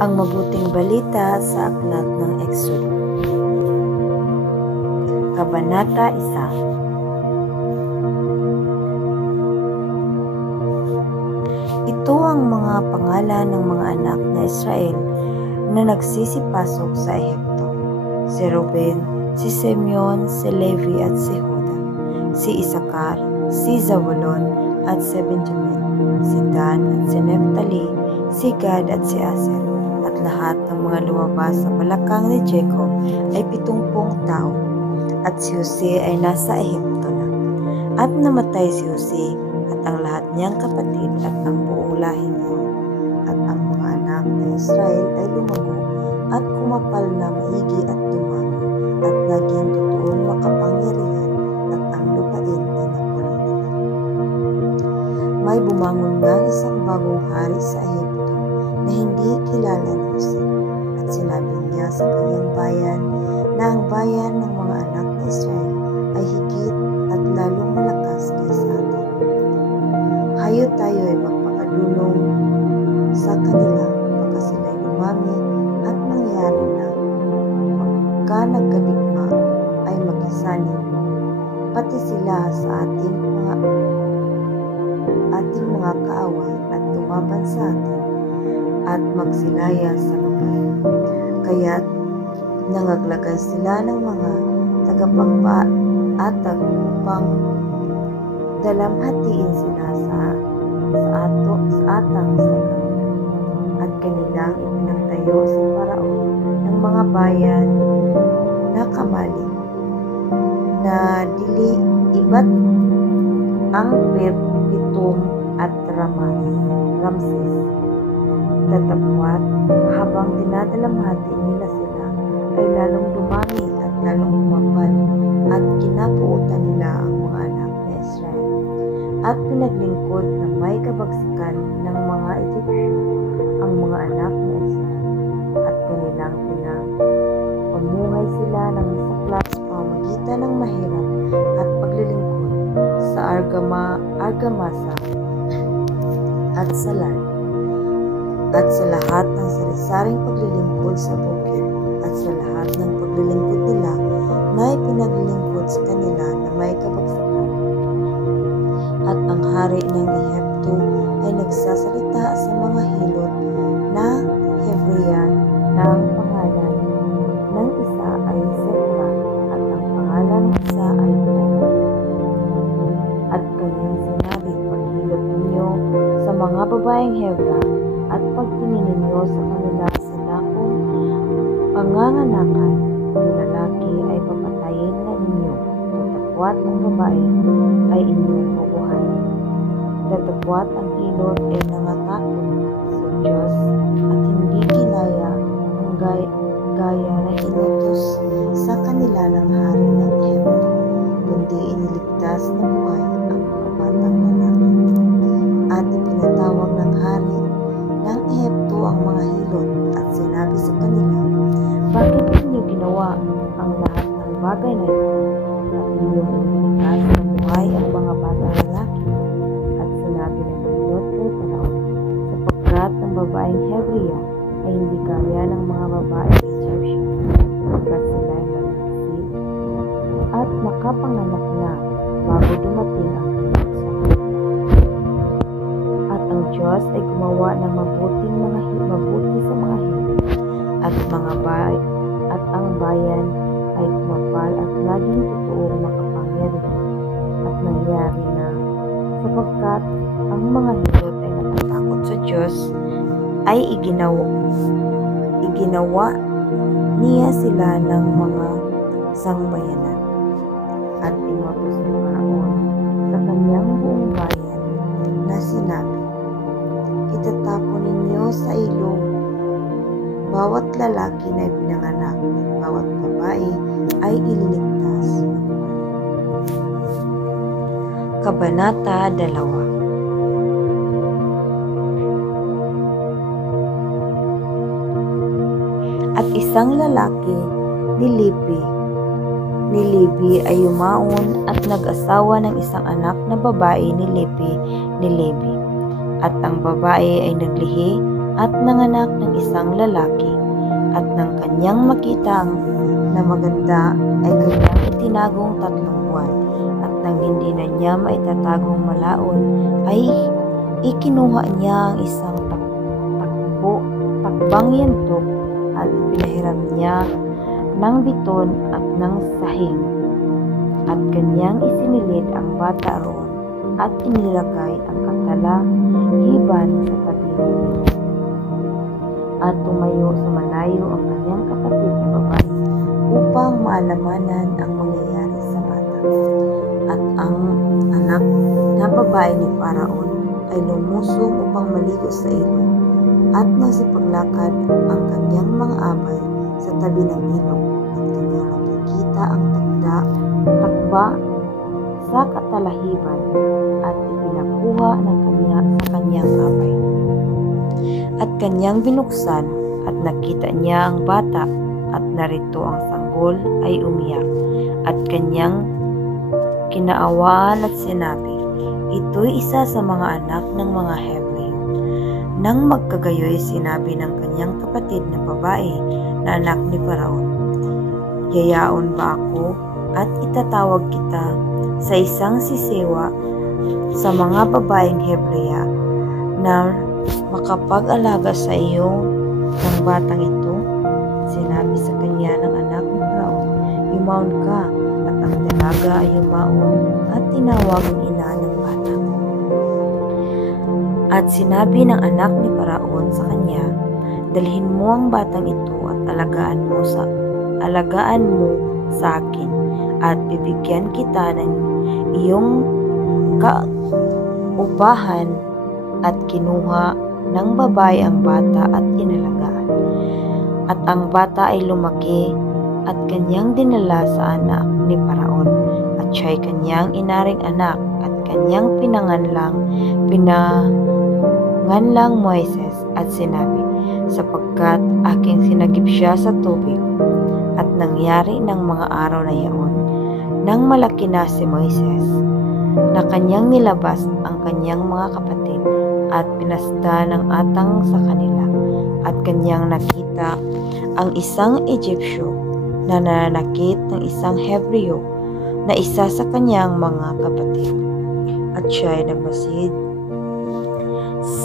Ang mabuting balita sa aklat ng Exodo. Kabanata 1. Ito ang mga pangalan ng mga anak na Israel na nagsisipasok sa Ehipto: si Ruben, si Simeon, si Levi at si Juda, si Isakar, si Zabulon at si Benjamin, si Dan at si Neftali, si Gad at si Aser. At lahat ng mga lumabas sa balakang ni Jacob ay 70 tao. At si Jose ay nasa Ehipto na. At namatay si Jose at ang lahat niyang kapatid at ang buong lahing iyon. At ang mga anak ng Israel ay lumago at kumapal na maigi at dumami at naging totoong makapangyarihan at ang lupain ay napuno nila. May bumangon nga isang bagong hari sa Ehipto na hindi kilala ni Jose, at sinabi niya sa kanyang bayan na ang bayan ng mga anak ni Israel ay higit at lalong malakas kaysa atin. Hayo tayo ay magpakadunong sa kanila baka sila'y lumami at mangyari na pagka nagkadigma ay magisanin pati sila sa ating mga kaaway at tumaban sa atin at magsilaya sa babae. Kaya't nangaglagan sila ng mga tagapagpaatag upang dalamhatiin sila sa atang sa kanila. At kanilang ipinagtayo si Paraon ng mga bayan na kamali na dili iba't ang Pitom at Ramses. Tatapwat habang dinadalamhati nila sila ay lalong dumami at lalong kumapal at kinapuutan nila ang mga anak ni Israel. At pinaglingkod na may kabagsikan ng mga Egyptyo ang mga anak ni Israel at kanilang pinapamuhay sila ng masaklap sa pamamagitan ng mahirap at paglilingkod sa argamasa at salar at sa lahat ng sari-saring paglilingkod sa bukid at sa lahat ng paglilingkod nila na ipinaglilingkod sa kanila na may kabagsakan. At ang hari ng Ehipto ay nagsasalita sa mga hilot na Hebrean na ang pangalan ng isa ay Sefra at ang pangalan ng isa ay Pura. At kanyang sinabi, paghilot ninyo sa mga babaeng Hebra at pagtingin ninyo sa kanila sa dakong panganganakan, ang lalaki ay papatayin na inyo, tatapwat ang babae ay inyong bubuhayin. Tatapwat ang hilot ay nangatakot sa Diyos at hindi kinaya ang gaya na inutos sa kanila ng hari ng Ehipto, kundi iniligtas na buhay ang mga batang lalaki. At ipinatawag ng hari ng Ehipto ang mga hilot at sinabi sa kanila, bakit ninyo ginawa ang lahat ng bagay na ito at inyong iniligtas na buhay ang mga batang lalaki? At sinabi ng hilot kay Paraon, sapagkat ang babaeng Hebrea ay hindi kaya ng mga babaeng Egyptian, sapagkat sila ay maliksi at nakapanganak na bago dumating ang hilot sa kanila. At ang Diyos ay gumawa ng mabuti sa mga hilot at ang bayan ay kumapal at naging totoong makapangyarihan. At nangyari na sapagkat ang mga hilot ay natatakot sa Diyos ay iginawa niya sila ng mga sangbayanan. At inutos ni Paraon sa kanyang buong bayan na sinabi, itatapon ninyo sa ilog bawat lalaki na ipinanganak at bawat babae ay ililigtas na buhay. Kabanata 2. At isang lalaki ni Levi ay yumaon at nag-asawa ng isang anak na babae ni Levi. At ang babae ay naglihi at nanganak ng isang lalaki. At nang kanyang makita na maganda ay kanyang itinagong 3 buwan. At nang hindi na niya maitatagong malaon ay ikinuha niya ang isang takbang yuntok at pinahiram niya ng biton at ng sahing. At kanyang isinilid ang bata roon at inilagay ang katalahiban sa tabi niya. At tumayo sa malayo ang kanyang kapatid na babae upang maalamanan ang mangyayari sa bata. At ang anak na babae ni Paraon ay lumusong upang maligo sa ilog. At nagsipaglakad ang kanyang mga abay sa tabi ng ilog. At kanyang nakikita ang takba sa katalahiban at ipinakuha ng sa kanyang abay. At kanyang binuksan at nakita niya ang bata at narito ang sanggol ay umiyak. At kanyang kinaawaan at sinabi, ito'y isa sa mga anak ng mga Hebreo. Nang magkagayoy sinabi ng kanyang kapatid na babae na anak ni Paraon, yayaon ba ako at itatawag kita sa isang sisiwa sa mga babaeng Hebrea na makapag-alaga sa iyo ng batang ito? Sinabi sa kanya ng anak ni Paraon, yumaon ka. At ang dalaga ay yumaon at tinawag ang ina ng bata. At sinabi ng anak ni Paraon sa kanya, dalhin mo ang batang ito at alagaan mo sa akin at bibigyan kita ng iyong kaupahan. At kinuha ng babae ang bata at inalagaan. At ang bata ay lumaki at kanyang dinala sa anak ni Paraon. At siya'y kanyang inaring anak at kanyang pinanganlang Moises at sinabi, sapagkat aking sinagip siya sa tubig. At nangyari ng mga araw na yaon, nang malaki na si Moises, na kanyang nilabas ang kanyang mga kapatid at pinasda ng atang sa kanila. At kanyang nakita ang isang Egyptyo na nananakit ng isang Hebreo na isa sa kanyang mga kapatid. At siya'y nagmasid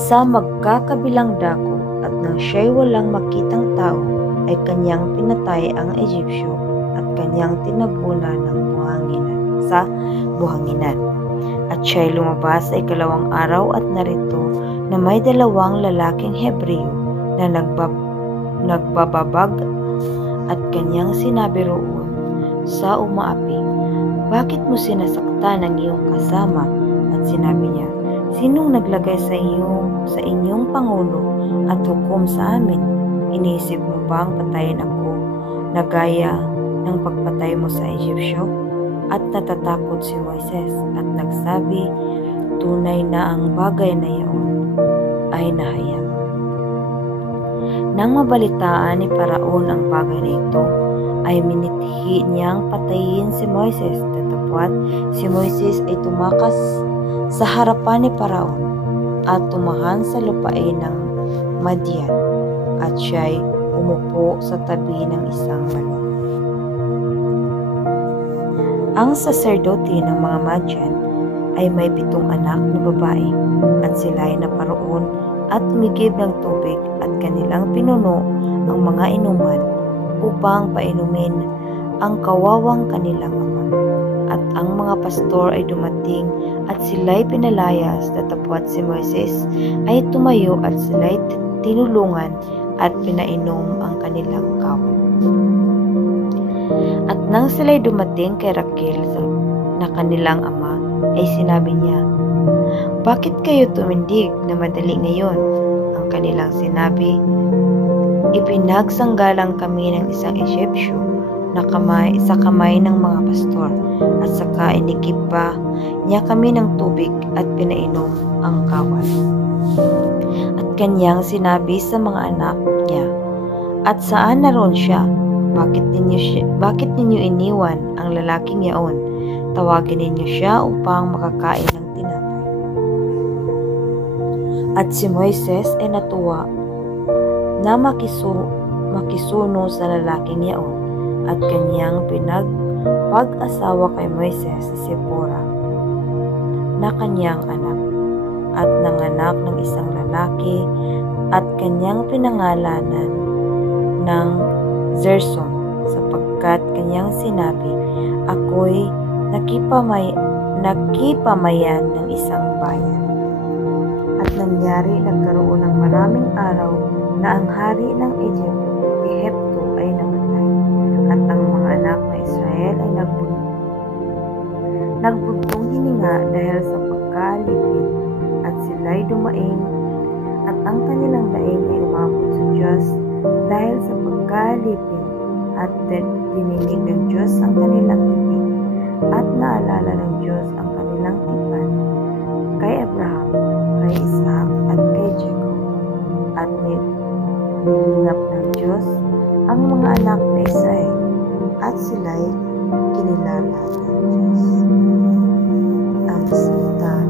sa magkakabilang dako at nang siya'y walang makitang tao ay kanyang pinatay ang Egyptyo at kanyang tinabunan ng buhanginan. At siya'y lumabas sa 2 araw at narito na may 2 lalaking Hebreo na nagbababag at kanyang sinabi roon sa umaapi, bakit mo sinasaktan ang iyong kasama? At sinabi niya, sinong naglagay sa inyong pangulo at hukom sa amin? Iniisip mo bang patayin ako na gaya ng pagpatay mo sa Egyptyo? At natatakot si Moises at nagsabi, tunay na ang bagay na iyon ay nahayag. Nang mabalitaan ni Paraon ang bagay na ito, ay minitihi niyang patayin si Moises. Datapwat si Moises ay tumakas sa harapan ni Paraon at tumahan sa lupain ng Madian, at siya'y umupo sa tabi ng isang balon. Ang saserdote ng mga Madian ay may 7 anak na babae, at sila ay naparoon at tumigib ng tubig at kanilang pinuno ang mga inuman upang painumin ang kawawang kanilang ama. At ang mga pastor ay dumating at sila'y pinalayas, datapwat si Moises ay tumayo at sila'y tinulungan at pinainom ang kanilang kawan. At nang sila'y dumating kay Raquel na kanilang ama, ay sinabi niya, bakit kayo tumindig na madali ngayon? Ang kanilang sinabi, ipinagsanggalang kami ng isang Egyptyo na sa kamay ng mga pastor, at saka inigib pa niya kami ng tubig at pinainom ang kawan. At kanyang sinabi sa mga anak niya, at saan naroon siya? Bakit ninyo iniwan ang lalaking yaon? Tawagin ninyo siya upang makakain ng tinapay. At si Moises ay natuwa na makisuno sa lalaking yaon at kanyang pinagpag-asawa kay Moises si Zipporah na kanyang anak, at nanganak ng isang lalaki at kanyang pinangalanan ng Gersom, sapagkat kanyang sinabi, ako'y nakipamayan ng isang bayan. At nangyari, nagkaroon ng maraming araw na ang hari ng Ehipto ay namatay, at ang mga anak ng Israel ay nagbugtong hininga dahil sa pagkalipit, at sila'y dumaing, at ang kanilang daing ay umabot sa Diyos dahil sa pagkalipit, at dininig ng Diyos ang kanilang hiling, at naalala ng Diyos ang kanilang tipan kay Abraham, kay Isaac, at kay Jacob, at nilingap ng Diyos ang mga anak na Israel, at sila'y kinilala ng Diyos. Ang salita